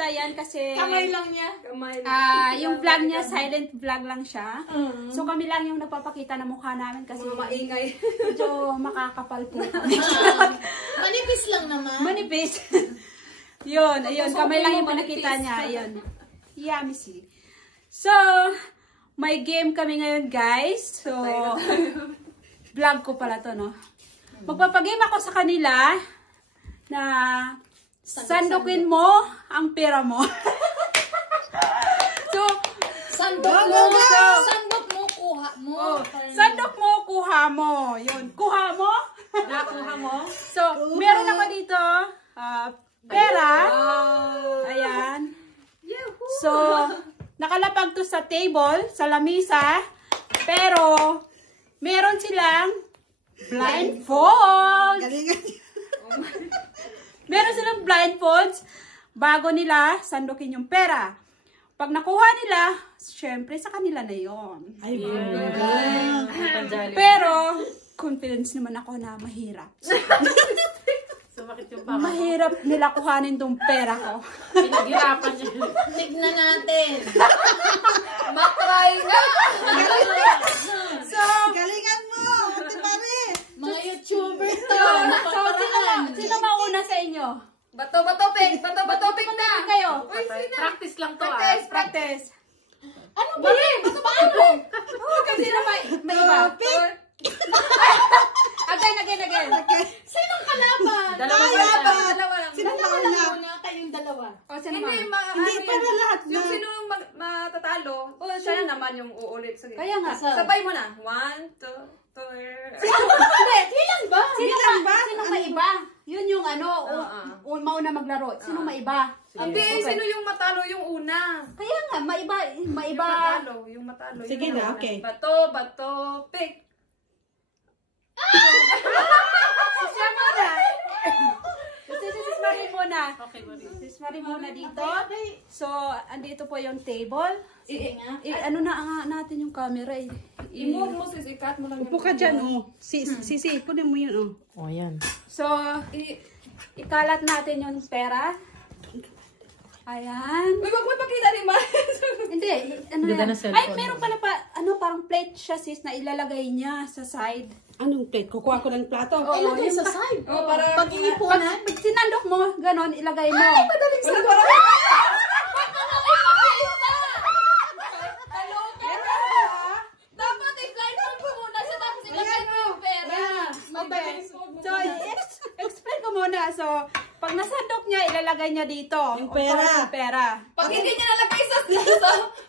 makikita yan kasi kamay lang niya. Yung vlog niya, silent vlog lang siya. So kami lang yung nagpapakita ng mukha namin kasi maingay. Medyo makakapal po kami. Manipis lang naman. Manipis. Yun, ayun, kamay lang yung nakita niya. Ayun. Yummy see. So, may game kami ngayon, guys. So, vlog ko pala to, no? Magpapagame ako sa kanila na sandukin mo ang pera mo. So, sandok mo, kuha mo. Sandok mo, kuha mo. Yun, kuha mo. Kuha mo. So, meron ako dito, pera. Ayan. So, nakalapag to sa table, sa lamisa. Pero, meron silang blindfold. Meron silang blindfolds bago nila sandukin yung pera. Pag nakuha nila, syempre sa kanila na yon. Ay, pero, confidence naman ako na mahirap. Mahirap nila kuhanin tong pera ko. Pinaghirapan siya. Tignan natin. Matry na. So, galingan mo! Ate Pare! Mga YouTuber to. sino mauna sa inyo? Bato, pig na! Kayo? Practice lang to Practice. Ano ba yun? Bato ba ano? Kasi na may iba. Again. Sinong kalaban? Dalawa. Sino Dalawa. Kayong dalawa. Hindi para lahat na. Yung sino yung matatalo, siya na naman yung uulit. Sige. Kaya nga. Sabay mo na. 1, 2, 3. Ilan ba? Sino may iba? Yun yung mauna maglaro. Sino may iba? Hindi, sino yung matalo yung una? Kaya nga, maiba. Yung matalo. Sige na, okay. Bato, pick. Okay, Sis Marie muna dito. So, andito po yung table. Ano na natin yung camera eh. I-move mo, sis. I-cut mo lang. Upo ka dyan, oh. Sisi, kunin mo yun, oh. Oh, yan. So, ikalat natin yung pera. Ayan. Uy, wag mo ipakita ni Miles. Hindi, ano yan? Ay, meron pala parang plate siya, sis, na ilalagay niya sa side. Anong plate? Kukuha ko ng plato. Ilagay sa side. Para Pag-iipunan. Pag sinandok mo, ganon, ilagay mo. Ay, madaling sa para. Dapat i-blindfold mo muna siya tapos ilagay mo yung pera. So, explain ko muna. So, pag nasandok niya, ilalagay niya dito. Yung pera. Of course, yung pera. Pag hindi niya nalagay sa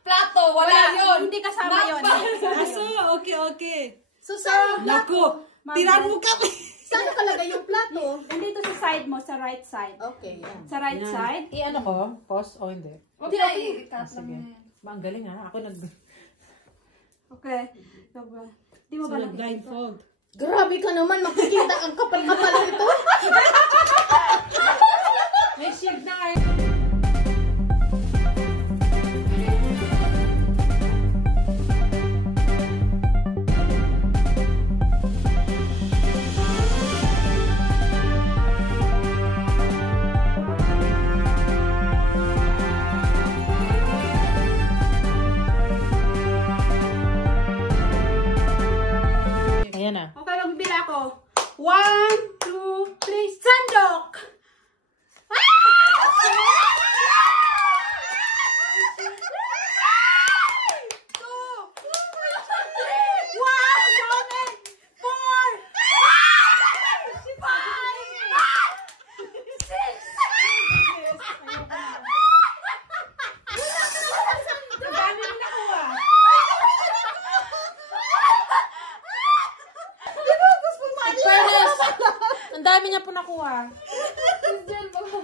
plato, wala yun. Hindi kasama yun. Aso, okay. So, saan yung plato? Naku, tiran mo kami. Saan nakalagay yung plato? Nandito sa side mo, sa right side. Okay, yan. Sa right side. I-ano ko? Pause o hindi? Huwag na i-cut lang yan. Ang galing ha. Ako Okay. So, di mo ba Blindfold. Grabe ka naman, makikita ang kapal-kapal ito. May shield na kayo. Ayan na. Okay, magbibila ko. 1, 2, 3, sandok! Ang dami niya po nakuha.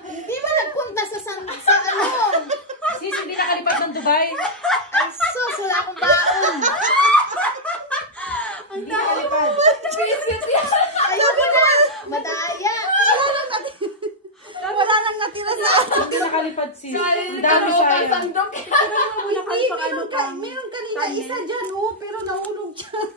Di ba nagpunta sa ano? Sis, hindi nakalipad ng Dubai. Ay, sus, wala akong baon. Hindi nakalipad. Ayoko na. Madaya. Wala nang natira sa Hindi nakalipad sis. Ang dami sayang. Meron kanina isa dyan, pero nahulog dyan.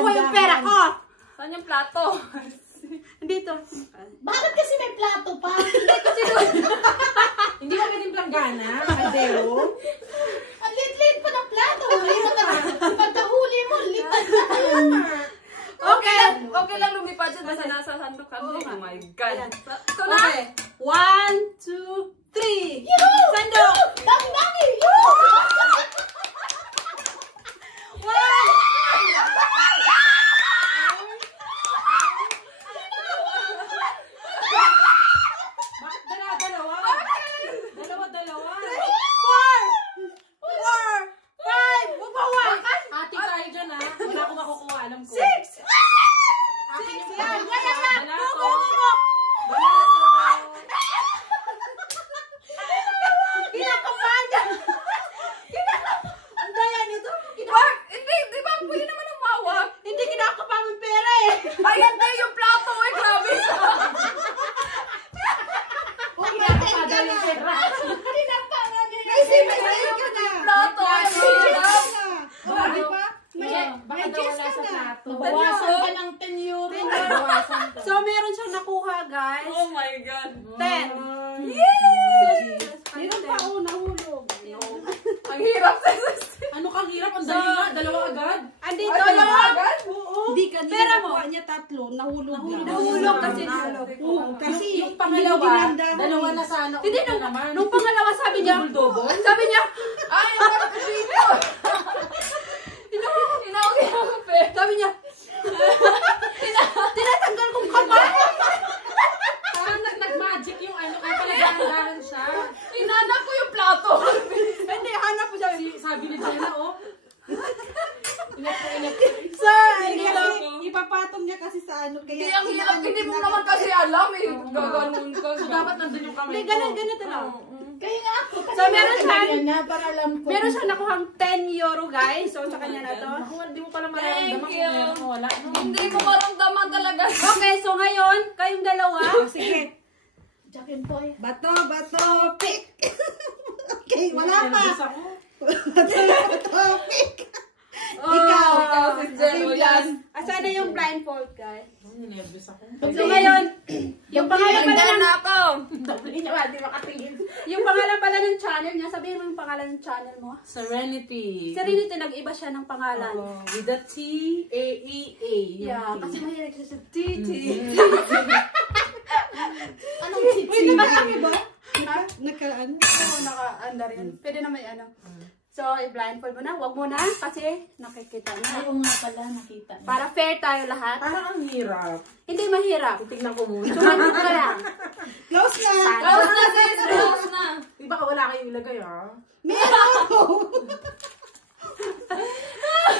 nakuha yung pera ko. Saan yung plato? Andito. Bakit kasi may plato pa? Hindi ba pwedeng planggana? Kaldero? Ang lit-lit pa ng plato. Huli mo ka. Pagkahuli mo, lipat na yan. Okay lang lumipad siya basta nasa sandok kami. Oh my God. Ito na. Okay. 1, 2, 3. Sandok! Dami-dami! Bakit dalawa? Dalawa. 5. Bumawa. Ate tayo dyan ha. Wala akong makukuha. Alam ko. 6. Yan. Balato. Kinakabahan niya. Ang daya nito. Wag! Hindi, di ba? Pwede naman ang mawag. Hindi kinakabahan yung pera eh. Ay, hindi yung plato. Ay, grabe. Huwag natin ka na. Tinapangan nila. Plato. Ay, hirap. Di ba? Baka daw wala sa plato. Bawasan ka ng 10 euro. So, meron siyang nakuha, guys. Oh my God. 10. Meron pa ako nahulog. Ang hirap. Ano kang hirap? Ang dali nga. Dalawa agad. Andito Ay, yung agad? Hindi kanina Pera mo. nakuha niya 3, nahulog lang. nahulog kasi Oo, kasi Yung pangalawa, ginanda. dalawa na sana. Hindi, nung pangalawa sabi niya, Ay, ang harap ko dito. Inaugin ako, pe. sabi niya, tinatanggal kong kamay. Parang nag-magic yung ano, kaya pala dahan-dahan siya. Inanak ko yung plato. Hindi, hanap ko siya. Sabi ni Jenna, oh. So, Hindi andito. kasi ipapatong niya kasi sa ano. Kaya Hindi, ang hirap. Hindi mo naman kasi alam eh. Gaganon ka. So, dapat nandun yung kamay Hindi, ko. ganito lang. Kaya nga ako. So, meron siyang, niya para alam ko. meron siyang nakuhang 10 euro, guys. So, sa kanya na to. Ako, hindi mo pala mararamdaman kung you. meron o wala. No? Hindi mo maramdaman talaga. Okay, so ngayon, kayong dalawa. Sige. Jack and Boy. Bato, pick. Okay, wala pa. Nervous ako. Bato, pick. Oh, Ikaw si Jen. Okay, Yan. Asan na yung blindfold, guys? Nervous ako. So, ngayon, yung pangalan pala Handa ng, na ako. Hindi makatingin. yung pangalan pala ng channel niya, sabihin mo yung pangalan ng channel mo. Serenity. Serenity, nag-iba siya ng pangalan. With the T-A-E-A. Yeah, kasi mahilig siya sa titi. Anong chichi? Wait, nakalaki ba? Nakaano? Oo, naka-under yan. Pwede na may ano. So, i-blindfold mo na. Huwag mo na kasi nakikita na. Ayaw nga pala, nakita. Para fair tayo lahat. Parang ang hirap. Hindi mahirap. Tignan ko muna. Sumandok ka lang. Close na. Close na, sis. Close na. Di ba wala kayong ilagay, ha?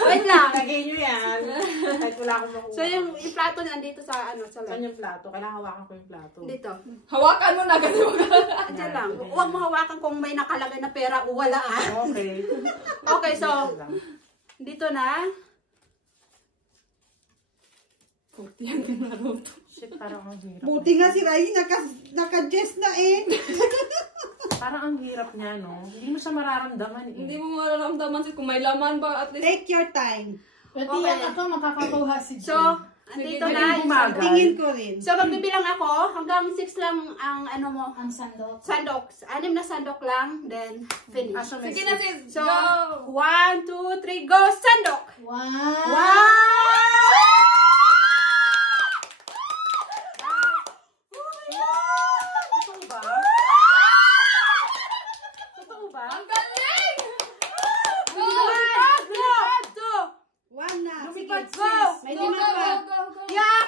Wait lang. Lagay nyo yan. Kahit wala akong makuha. So, yung plato niya andito sa ano, sa Saan left. yung plato? Kailangan hawakan ko yung plato. Dito. Hawakan mo na. Ganun ka. Andiyan lang. Huwag mo hawakan kung may nakalagay na pera o wala ah. Okay. Okay, so, dito na. Yan din naruto. Shit, parang ang hirap. Buti nga si Rai, naka-dress na eh. Parang ang hirap niya, no? Hindi mo siya mararamdaman eh. Hindi mo mararamdaman sis kung may laman ba at least. Take your time. Pati Okay. yan ako, makakakuha si Jim. So, andito Sige, na. bumagal. Tingin ko rin. So, magbibilang ako. Hanggang 6 lang ang ano mo. Ang sandok. Sandok. 6 na sandok lang. Then, finish. Ah, so may Sige na sis. So, Go. 1, 2, 3, go! Sandok! Wow! Wow! Totoo ba? Totoo ba? Ang galing! Go! Go! One na. Sige. Lumipad, Go! sis. May Go, lima go, pa. go, go. Yeah!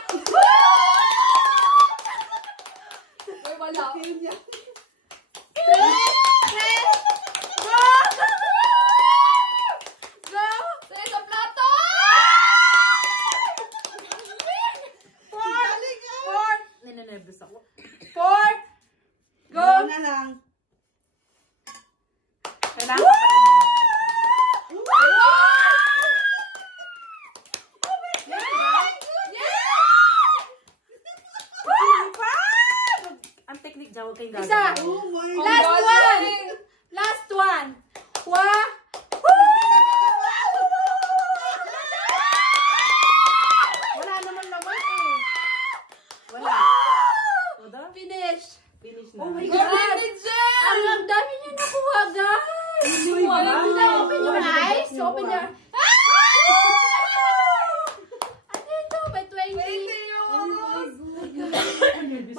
Ay, wala. Okay, yeah. Go! Sa isang plato! Ninenervous ako. 4, go! Go na lang. Kailangan pa ang technique dyan, huwag kayong Isa! gagawin. Oh my Last God. one! Last one!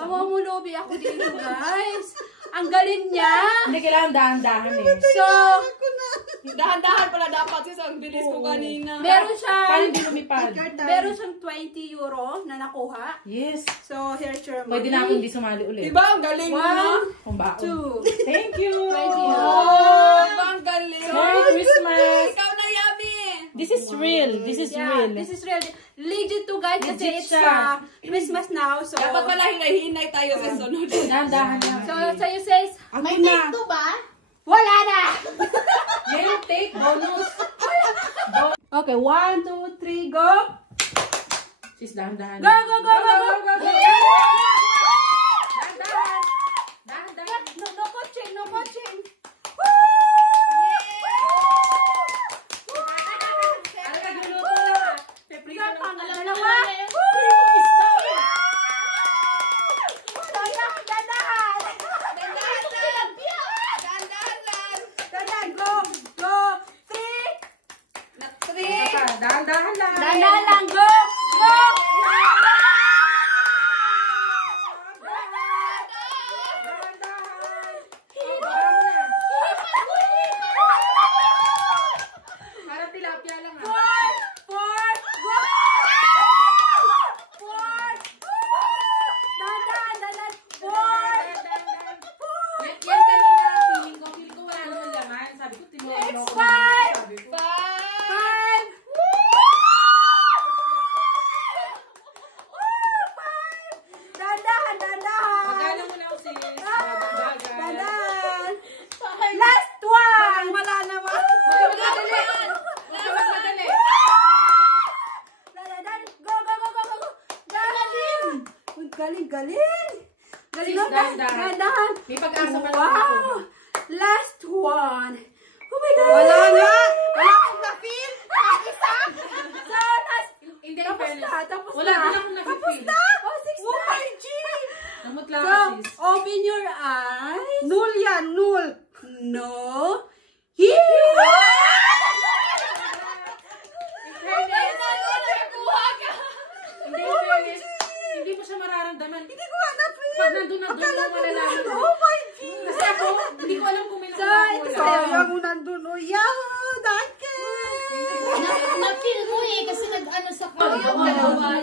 Mamumulobi ako dito, guys. Ang galing niya. Hindi kailangan dahan-dahan eh. So, Dahan-dahan pala dapat sis. Ang bilis ko kanina. meron Paano siyang, hindi lumipad? meron siyang 20 euro na nakuha. Yes. So, here's your money. Pwede na akong hindi sumali ulit. Diba? Ang galing mo na. 1, Kung baon. 2, Thank you. 20 Oh, diba? Ang galing. Merry Christmas. Ikaw na, Yami. This is real. This is Yeah, real. this is real. Legit to guys kasi Legit it's siya. Christmas now. So, Dapat pala hinay tayo sa sunod. Dahan-dahan lang. so sa'yo says, May take 2 ba? wala na! Meron take bonus. Okay, 1, 2, 3, go! Sis, dahan-dahan. Go, go, go, go, go! Dahan-dahan. Dahan-dahan. No coaching, no coaching! Ano ka luluto na? Peprito na. Dalawa! Dahan, go! Go! 3! Dahan-dahan lang. Dahan lang, go! Go! Parang tilapia lang ah. 4! Go! 4! Dahan, 4! Yan kanina, feeling ko wala naman laman. Sabi ko, tinuloy ko. Five! Sabi ko, 5! Dahan, pagkala mo lang sis. Bagal. dahan. Last one! Wala naman. Madali. Madali. Dahan. Go, go, go, go, go, go. Galing! Uy, galing, galing. Galing, Sis, no? dahan. Dahan. May pag-asa pa lang Wow! ako. Last one. Oh my God! Wala na. Wala akong na-feel. So, last. Hindi, in Tapos fairness. na, tapos Wala na. din akong Tapos na-feel. na. Oh, 6 Oh na. my G. Namot lang So, ako, sis. open your eyes. Null yan, null. No. Here! Hindi, in fairness. Hindi mo siya mararamdaman. Hindi ko nga na-feel. Pag nandun na doon, malalaman mo. Oh my G. Kasi ako, hindi ko alam kung may So, nakuha ito ko sa'yo. wala. Sayang mo nandun. Oh, yeah. Danke. Na-feel mo eh kasi nag-ano sa kanya.